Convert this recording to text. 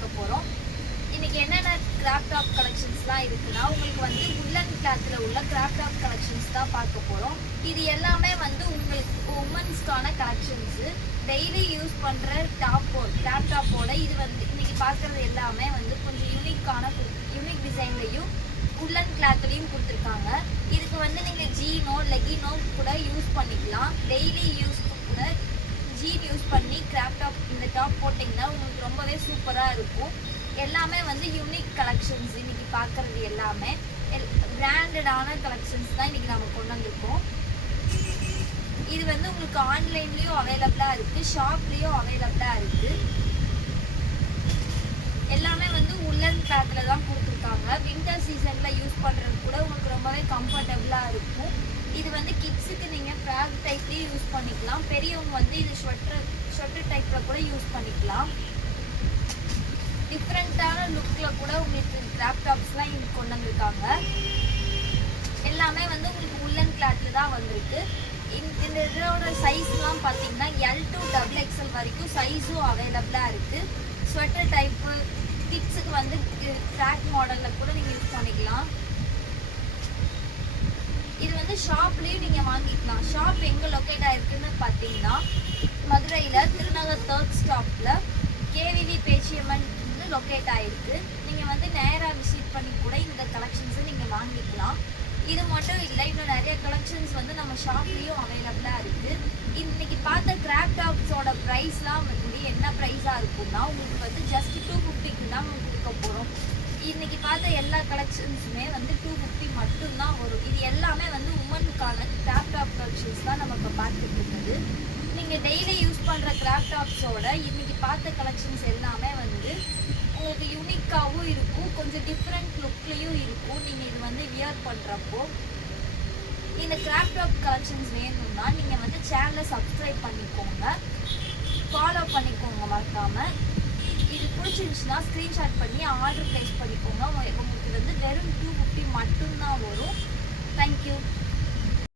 பார்க்க போகிறோம். இன்றைக்கி என்னென்ன கிராஃப்ட் டாப் கலெக்ஷன்ஸ்லாம் இருக்குன்னா உங்களுக்கு வந்து உல்லன் கிளாத்தில் உள்ள கிராஃப்ட் டாப் கலெக்ஷன்ஸ் தான் பார்க்க போகிறோம். இது எல்லாமே வந்து உங்களுக்கு உமன்ஸ்க்கான கலெக்ஷன்ஸு. டெய்லி யூஸ் பண்ணுற கிராஃப்ட் டாப்போட இது வந்து இன்றைக்கி பார்க்குறது எல்லாமே வந்து கொஞ்சம் யூனிக் டிசைன்லையும் உல்லன் கிளாத்லையும் கொடுத்துருக்காங்க. இதுக்கு வந்து நீங்கள் ஜீனோ லெகினோ கூட யூஸ் பண்ணிக்கலாம். டெய்லி யூஸ் கூட ஜீன் யூஸ் பண்ணி கிராஃப்ட் டாப் இந்த டாப் போட்டிங்கன்னா உங்களுக்கு ரொம்பவே சூப்பராக இருக்கும். எல்லாமே வந்து யூனிக் கலெக்ஷன்ஸ் இன்றைக்கி பார்க்குறது எல்லாமே பிராண்டடான கலெக்ஷன்ஸ் தான் இன்றைக்கி நம்ம கொண்டு வந்திருக்கோம். இது வந்து உங்களுக்கு ஆன்லைன்லேயும் அவைலபிளாக இருக்குது, ஷாப்லேயும் அவைலபிளாக இருக்குது. எல்லாமே வந்து உல்லன் கிளாத்தில் தான் கொடுத்துருக்காங்க. வின்டர் சீசனில் யூஸ் பண்ணுறது கூட உங்களுக்கு ரொம்பவே கம்ஃபர்டபுளாக இருக்கும். இது வந்து கிட்ஸுக்கு நீங்கள் ஃப்ராக் டைப்லேயும் யூஸ் பண்ணிக்கலாம். பெரியவங்க வந்து இது ஸ்வெட்டர் டைப்பில் கூட யூஸ் பண்ணிக்கலாம். டிஃப்ரெண்ட்டான லுக்கில் கூட உங்களுக்கு கிராஃப்ட் டாப்ஸ்லாம் இங்கே கொண்டு வந்திருக்காங்க. எல்லாமே வந்து உங்களுக்கு உல்லன் கிளாத்தில் தான் வந்திருக்கு. இந்த இதோட சைஸ்லாம் பார்த்தீங்கன்னா L to XXL வரைக்கும் சைஸும் அவைலபிளாக இருக்குது. ஸ்வெட்டர் டைப்பு கிட்ஸுக்கு வந்து ஃப்ராக் மாடலில் கூட நீங்கள் யூஸ் பண்ணிக்கலாம். இது வந்து ஷாப்லேயும் நீங்கள் வாங்கிக்கலாம். ஷாப் எங்கே லொக்கேட் ஆகிருக்குன்னு பார்த்தீங்கன்னா மதுரையில் திருநகர் 3rd ஸ்டாப்பில் KVV பேச்சியம்மன் லொக்கேட் ஆகிருக்கு. நீங்கள் வந்து நேராக விசிட் பண்ணி கூட இந்த கலெக்ஷன்ஸை நீங்கள் வாங்கிக்கலாம். இது மட்டும் இல்லை, இன்னும் நிறைய கலெக்ஷன்ஸ் வந்து நம்ம ஷாப்லேயும் அவைலபிளாக இருக்குது. இன்றைக்கி பார்த்த கிராஃப்ட் டாப்ஸோட ப்ரைஸ்லாம் வந்து என்ன ப்ரைஸாக இருக்கும்னா உங்களுக்கு வந்து ஜஸ்ட் 250க்கு தான் நம்ம கொடுக்க போகிறோம். இன்றைக்கி பார்த்த எல்லா கலெக்ஷன்ஸுமே வந்து 250 மட்டும்தான் வரும். இது எல்லாமே வந்து உமனுக்கான கிராஃப்ட் டாப் கலெக்ஷன்ஸ் தான் நம்ம இப்போ பார்த்துட்டு இருக்குது. நீங்கள் டெய்லி யூஸ் பண்ணுற கிராஃப்ட் டாப்ஸோட இன்றைக்கி பார்த்த கலெக்ஷன்ஸ் எல்லாமே வந்து உங்களுக்கு யூனிக்காகவும் இருக்கும், கொஞ்சம் டிஃப்ரெண்ட் லுக்லேயும் இருக்கும். நீங்கள் இது வந்து வியர் பண்ணுறப்போ இந்த கிராஃப்ட் டாப் கலெக்ஷன்ஸ் வேணும்னா நீங்கள் வந்து சேனலை சப்ஸ்கிரைப் பண்ணிக்கோங்க, ஃபாலோ பண்ணிக்கோங்க மறக்காமல். இது பிடிச்சிருந்துச்சுன்னா ஸ்க்ரீன்ஷாட் பண்ணி ஆர்டர் ப்ளேஸ் பண்ணிக்கோங்க. உங்களுக்கு வந்து வெறும் 250 மட்டும்தான் வரும். தேங்க்யூ.